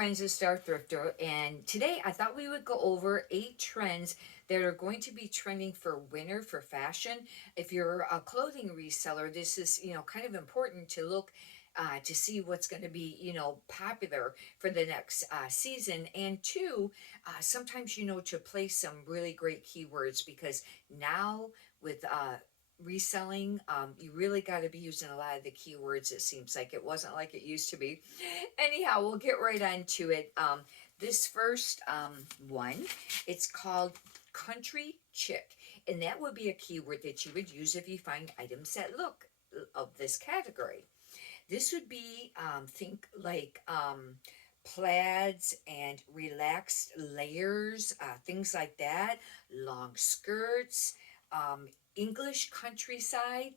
friends, it's Star Thrifter, and today I thought we would go over 8 trends that are going to be trending for winter for fashion. If you're a clothing reseller, this is kind of important to look to see what's going to be popular for the next season, and two, sometimes to place some really great keywords because now with reselling, you really got to be using a lot of the keywords. It seems like it wasn't like it used to be. Anyhow, we'll get right on to it. This first one, it's called country chick, and that would be a keyword that you would use if you find items that look of this category. This would be think like plaids and relaxed layers, things like that, long skirts, English countryside,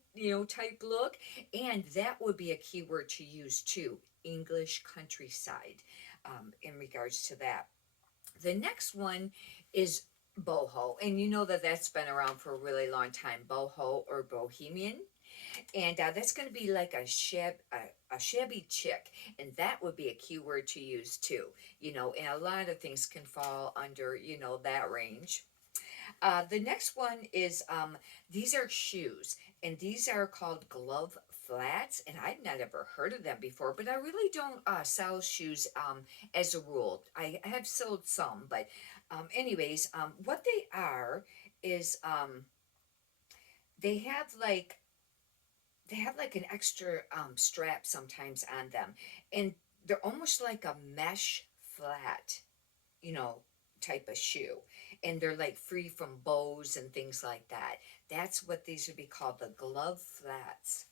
type look, and that would be a keyword to use too, English countryside, in regards to that. The next one is boho, and you know that that's been around for a really long time, boho or bohemian, and that's going to be like a shabby chick, and that would be a keyword to use too. And a lot of things can fall under that range. The next one is these are shoes, and these are called glove flats, and I've not ever heard of them before, but I really don't sell shoes as a rule. I have sold some, but anyways, what they are is they have like they have like an extra strap sometimes on them, and they're almost like a mesh flat, you know, type of shoe. And they're like free from bows and things like that. That's what these would be called, the glove flats.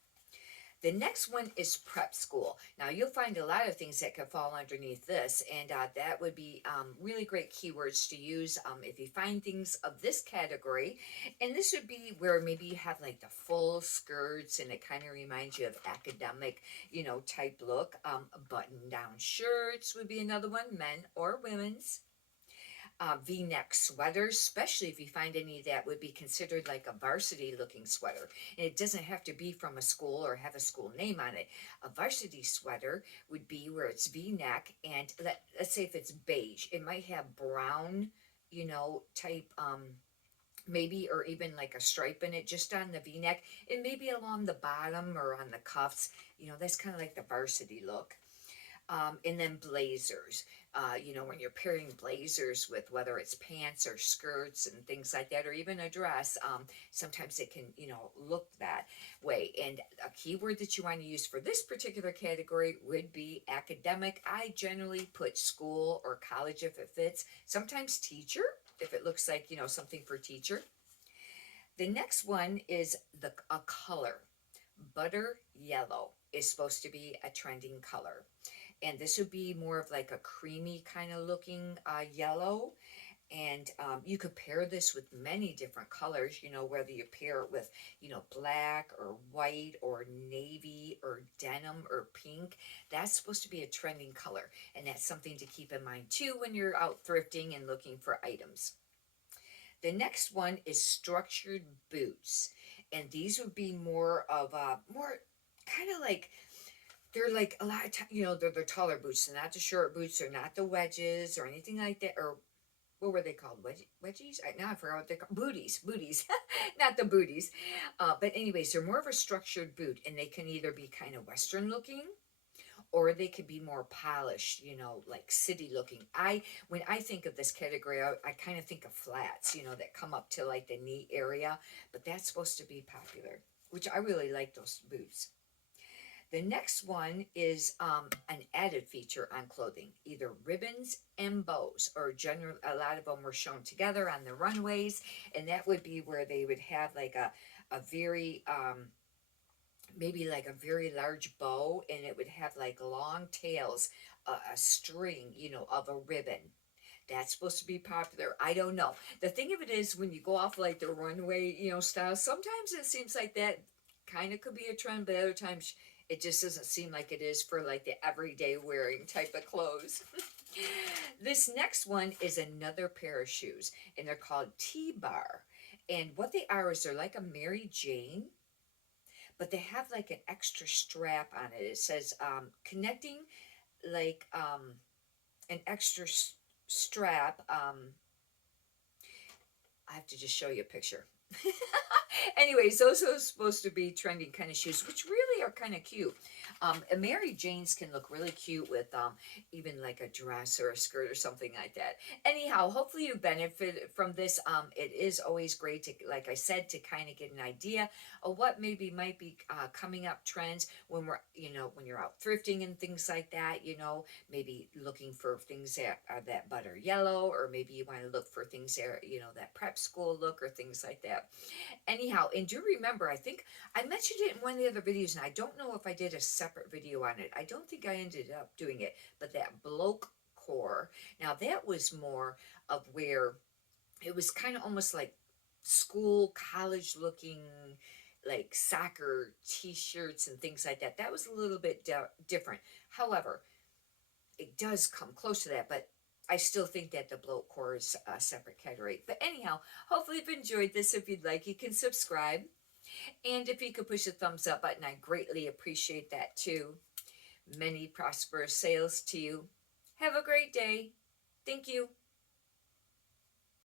The next one is prep school. Now you'll find a lot of things that could fall underneath this, and that would be really great keywords to use if you find things of this category. And this would be where maybe you have like the full skirts, and it kind of reminds you of academic, type look. Button-down shirts would be another one, men or women's. V-neck sweaters, especially if you find any that would be considered like a varsity looking sweater. And it doesn't have to be from a school or have a school name on it. A varsity sweater would be where it's V-neck, and let's say if it's beige, it might have brown, type maybe, or even like a stripe in it just on the V-neck, and maybe along the bottom or on the cuffs. That's kind of like the varsity look. And then blazers, when you're pairing blazers with whether it's pants or skirts and things like that, or even a dress, sometimes it can, look that way. And a keyword that you want to use for this particular category would be academic. I generally put school or college if it fits, sometimes teacher, if it looks like, something for teacher. The next one is a color. Butter yellow is supposed to be a trending color, and this would be more of like a creamy kind of looking yellow. And you could pair this with many different colors, whether you pair it with black or white or navy or denim or pink. That's supposed to be a trending color, and that's something to keep in mind too when you're out thrifting and looking for items. The next one is structured boots, and these would be more of a more kind of like, they're like a lot of time, they're taller boots. They're not the short boots. They're not the wedges or anything like that. Or what were they called? Wedgies? Now I forgot what they're called. Booties, not the booties. But anyways, they're more of a structured boot, and they can either be kind of Western looking, or they could be more polished, like city looking. When I think of this category, I kind of think of flats, that come up to like the knee area, but that's supposed to be popular, which I really like those boots. The next one is an added feature on clothing, either ribbons and bows, or general. A lot of them were shown together on the runways, and that would be where they would have like a very maybe like a very large bow, and it would have like long tails, a string, of a ribbon. That's supposed to be popular. I don't know. The thing of it is, when you go off like the runway, style, sometimes it seems like that kind of could be a trend, but other times it just doesn't seem like it is for like the everyday wearing type of clothes. This next one is another pair of shoes, and they're called T-bar. And what they are is they're like a Mary Jane, but they have like an extra strap on it. It says connecting, like an extra strap. I have to just show you a picture. Anyways, those are supposed to be trending kind of shoes, which really are kind of cute. And Mary Jane's can look really cute with even like a dress or a skirt or something like that. Anyhow, hopefully you benefit from this. It is always great to, like I said, to kind of get an idea of what maybe might be coming up trends when we're, when you're out thrifting and things like that. Maybe looking for things that are that butter yellow, or maybe you want to look for things that are, that prep school look or things like that. Anyhow, and do remember, I think I mentioned it in one of the other videos, and I don't know if I did a separate video on it. I don't think I ended up doing it, but that bloke core, now that was more of where it was kind of almost like school, college looking, like soccer t-shirts and things like that. That was a little bit different. However, it does come close to that, but I still think that the bloat core is a separate category. But anyhow, hopefully you've enjoyed this. If you'd like, you can subscribe. And if you could push the thumbs up button, I greatly appreciate that too. Many prosperous sales to you. Have a great day. Thank you.